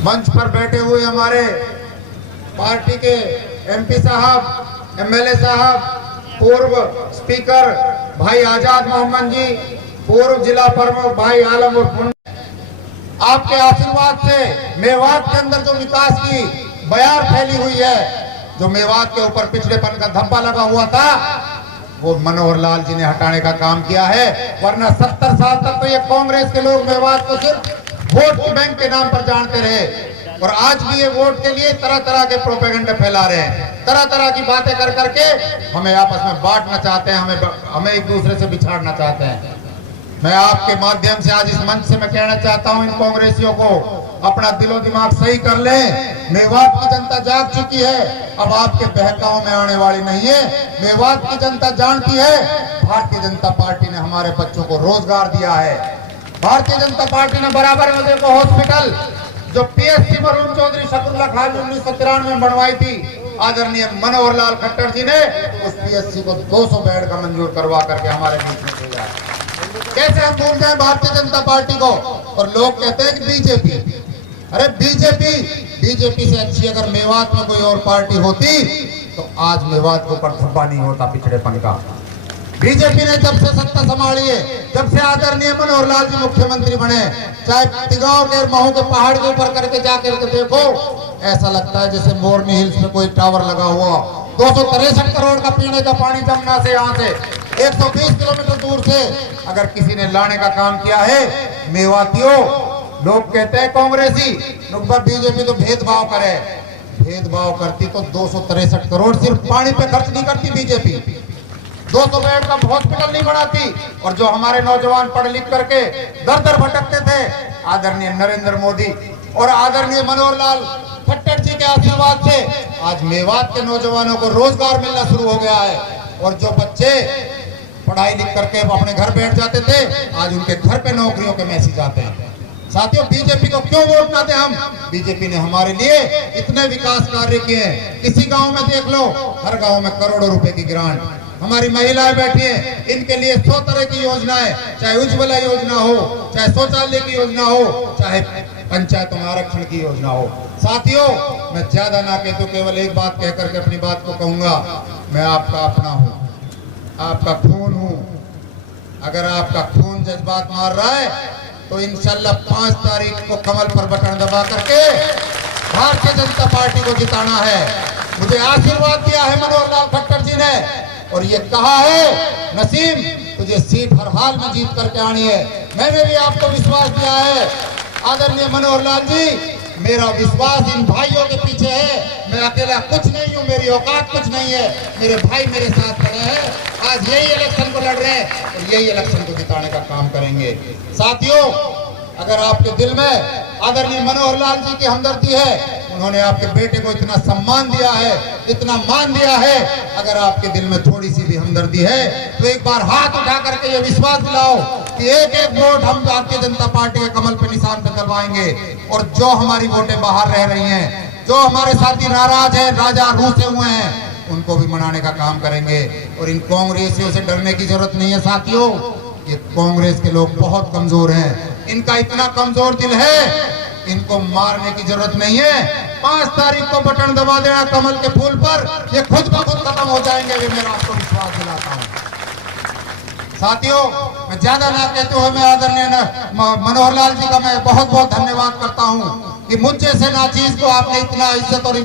मंच पर बैठे हुए हमारे पार्टी के एमपी साहब, एमएलए साहब, पूर्व स्पीकर भाई आजाद मोहम्मद जी, पूर्व जिला प्रमुख भाई आलम उर्फ, आपके आशीर्वाद से मेवात के अंदर जो विकास की बयार फैली हुई है, जो मेवात के ऊपर पिछड़ेपन का धब्बा लगा हुआ था, वो मनोहर लाल जी ने हटाने का काम किया है। वरना 70 साल तक तो ये कांग्रेस के लोग मेवात को सिर्फ वोट बैंक के नाम पर जानते रहे, और आज भी ये वोट के लिए तरह तरह के प्रोपेगेंडा फैला रहे हैं, तरह तरह की बातें कर करके हमें आपस में बांटना चाहते हैं, हमें एक दूसरे से बिछाड़ना चाहते हैं। मैं आपके माध्यम से आज इस मंच से मैं कहना चाहता हूं इन कांग्रेसियों को, अपना दिलो दिमाग सही कर लें। मेवात की जनता जाग चुकी है, अब आपके बहकाओं में आने वाली नहीं है। मेवात की जनता जानती है भारतीय जनता पार्टी ने हमारे बच्चों को रोजगार दिया है। भारतीय जनता पार्टी ने बराबर में देखो हॉस्पिटल जो पीएससी मरहूम चौधरी शकरुल्लाह खान 1993 में बनवाई थी, आदरणीय मनोहर लाल खट्टर जी ने उस पीएससी को 200 बेड का मंजूर करवा करके हमारे बीच में भेजा। कैसे हम भूल जाए भारतीय जनता पार्टी को? और लोग कहते हैं कि बीजेपी, अरे बीजेपी से अच्छी अगर मेवात में कोई और पार्टी होती तो आज मेवात के ऊपर धब्बा नहीं होता पिछड़ेपन का। बीजेपी ने जब से सत्ता संभाली है, जब से आदरणीय मनोहर लाल जी मुख्यमंत्री बने, चाहे तिगांव के महू के पहाड़ के ऊपर करके जाकर के देखो, ऐसा लगता है जैसे मोरनी हिल्स में कोई टावर लगा हुआ। 263 करोड़ का पीने का पानी जमुना से यहाँ से 120 किलोमीटर दूर से अगर किसी ने लाने का काम किया है, मेवातियों, लोग कहते हैं कांग्रेसी बीजेपी तो भेदभाव करे, भेदभाव करती तो 263 करोड़ सिर्फ पानी पे खर्च नहीं करती बीजेपी, 200 बेड का हॉस्पिटल नहीं बनाती। और जो हमारे नौजवान पढ़ लिख करके दर दर भटकते थे, आदरणीय नरेंद्र मोदी और आदरणीय मनोहर लाल खट्टर जी के आशीर्वाद से आज मेवात के नौजवानों को रोजगार मिलना शुरू हो गया है। और जो बच्चे पढ़ाई लिख करके अपने घर बैठ जाते थे, आज उनके घर पे नौकरियों के मैसेज आते हैं। साथियों, बीजेपी को क्यों वोट ना दें हम? बीजेपी ने हमारे लिए इतने विकास कार्य किए हैं। किसी गांव में देख लो, हर गांव में करोड़ों रुपए की ग्रांट। हमारी महिलाएं बैठी हैं, इनके लिए 100 तरह की योजनाएं, चाहे उज्ज्वला योजना हो, चाहे शौचालय की योजना हो, चाहे पंचायतों में आरक्षण की योजना हो। साथियों, मैं ज्यादा ना कहते केवल एक बात कह करके अपनी बात को कहूंगा, मैं आपका अपना हूं, आपका खून हूं। अगर आपका खून जज्बात मार रहा है तो इंशाल्लाह 5 तारीख को कमल पर बटन दबा करके भारतीय जनता पार्टी को जिताना है। मुझे आशीर्वाद दिया है मनोहर लाल खट्टर जी ने, और ये कहा है नसीम तुझे सीट हर हाल में जीत करके आनी है। मैंने भी आपको विश्वास दिया है आदरणीय मनोहर लाल जी, मेरा विश्वास इन भाइयों के पीछे है। मैं अकेला कुछ नहीं हूँ, मेरी औकात कुछ नहीं है, मेरे भाई मेरे साथ खड़े हैं। आज यही इलेक्शन को लड़ रहे हैं और यही इलेक्शन को जिताने का काम करेंगे। साथियों, अगर आपके दिल में आदरणीय मनोहर लाल जी की हमदर्दी है, उन्होंने आपके बेटे को इतना सम्मान दिया है, इतना मान दिया है, अगर आपके दिल में थोड़ी सी भी हमदर्दी है तो एक बार हाथ उठा करके ये विश्वास दिलाओ कि एक एक वोट हम भारतीय जनता पार्टी के कमल पे निशान पे दबाएंगे। और जो हमारी वोटें बाहर रह रही हैं, जो हमारे साथी नाराज हैं, राजा रूठे हुए हैं, उनको भी मनाने का काम करेंगे। और इन कांग्रेसियों से डरने की जरूरत नहीं है साथियों, ये कांग्रेस के लोग बहुत कमजोर हैं, इनका इतना कमजोर दिल है, इनको मारने की जरूरत नहीं है। 5 तारीख को बटन दबा देना कमल के फूल पर, ये खुद ब खुद खत्म हो जाएंगे, ये मेरा आपको विश्वास दिलाता हूँ। साथियों, मैं ज्यादा ना कहते हुए मैं आदरणीय मनोहर लाल जी का मैं बहुत बहुत धन्यवाद करता हूँ कि मुझे से नाचीज को आपने इतना इज्जत और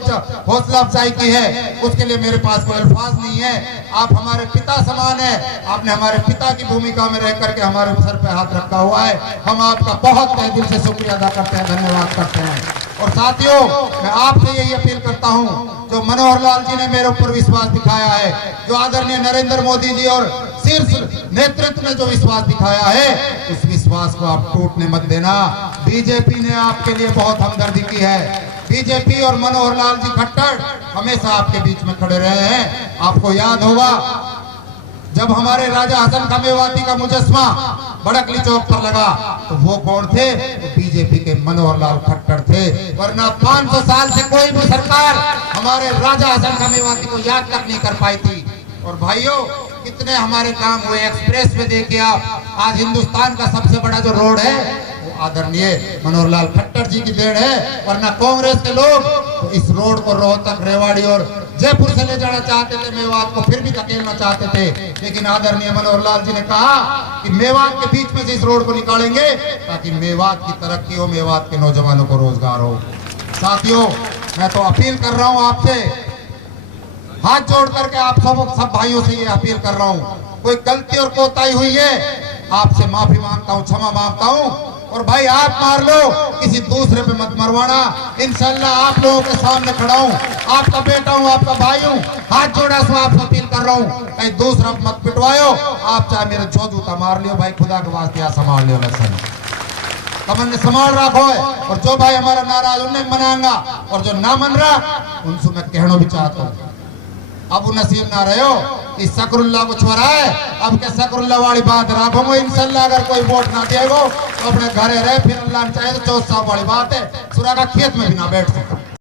हौसला अफजाई की है, उसके लिए मेरे पास कोई अल्फाज नहीं है। आप हमारे पिता समान हैं, आपने हमारे पिता की भूमिका में रह करके हमारे सर पे हाथ रखा हुआ है। हम आपका बहुत तहे दिल से शुक्रिया अदा करते हैं, धन्यवाद करते हैं। और साथियों, मैं आपसे यही अपील करता हूं, जो मनोहर लाल जी ने मेरे ऊपर विश्वास दिखाया है, जो आदरणीय नरेंद्र मोदी जी और शीर्ष नेतृत्व ने जो विश्वास दिखाया है, उस विश्वास को आप टूटने मत देना। बीजेपी ने आपके लिए बहुत हमदर्दी की है। बीजेपी और मनोहर लाल जी खट्टर हमेशा आपके बीच में खड़े रहे हैं। आपको याद होगा जब हमारे राजा हसन खां मेवाती का मुजस्मा बड़कली चौक पर लगा तो वो कौन थे? तो बीजेपी के मनोहर लाल खट्टर थे। वरना 500 साल से कोई भी सरकार हमारे राजा हसन खां मेवाती को याद तक नहीं कर पाई थी। और भाइयों, कितने हमारे काम हुए। एक्सप्रेस में देखिए आप, आज हिंदुस्तान का सबसे बड़ा जो रोड है वो आदरणीय मनोहर लाल खट्टर जी की देन है, वरना कांग्रेस के लोग तो इस रोड को रोहतक, रेवाड़ी और जयपुर से ले जाना चाहते थे, मेवात को फिर भी धकेलना चाहते थे। लेकिन आदरणीय मनोहर लाल जी ने कहा कि मेवात के बीच में से इस रोड को निकालेंगे ताकि मेवात की तरक्की हो, मेवात के नौजवानों को रोजगार हो। साथियों, मैं तो अपील कर रहा हूं आपसे, हाथ जोड़ करके आप सब भाइयों से ये अपील कर रहा हूं, कोई गलती और कोताही हुई है आपसे माफी मांगता हूं, क्षमा मांगता हूं। और भाई आप मार लो, किसी दूसरे पे मत मरवाना। इंशाल्लाह आप लोगों के सामने खड़ा हूं, आपका बेटा हूं, आपका भाई हूं, हाथ जोड़ा सो आपसे अपील कर रहा हूं, कहीं दूसरा मत पिटवायो। आप चाहे मेरे जो जूता मार लियो भाई, खुदा के वास्ते यहाँ संभाल लियो, लक्षण कमन ने संभाल रखो है। और जो भाई हमारा नाराज उन्हें मनाऊंगा, और जो ना मन रहा उनसे मैं कहना भी चाहता हूँ, अब नसीब ना रहे हो कि सकरुल्ला को छोड़ा है, अब के सकरुल्ला वाली बात रखोगे। इंशाल्लाह अगर कोई वोट ना देगो तो अपने घरे रहे, फिर अल्लाह चाहे तो 4 साल वाली बात है, सुरा का खेत में भी ना बैठ सकता।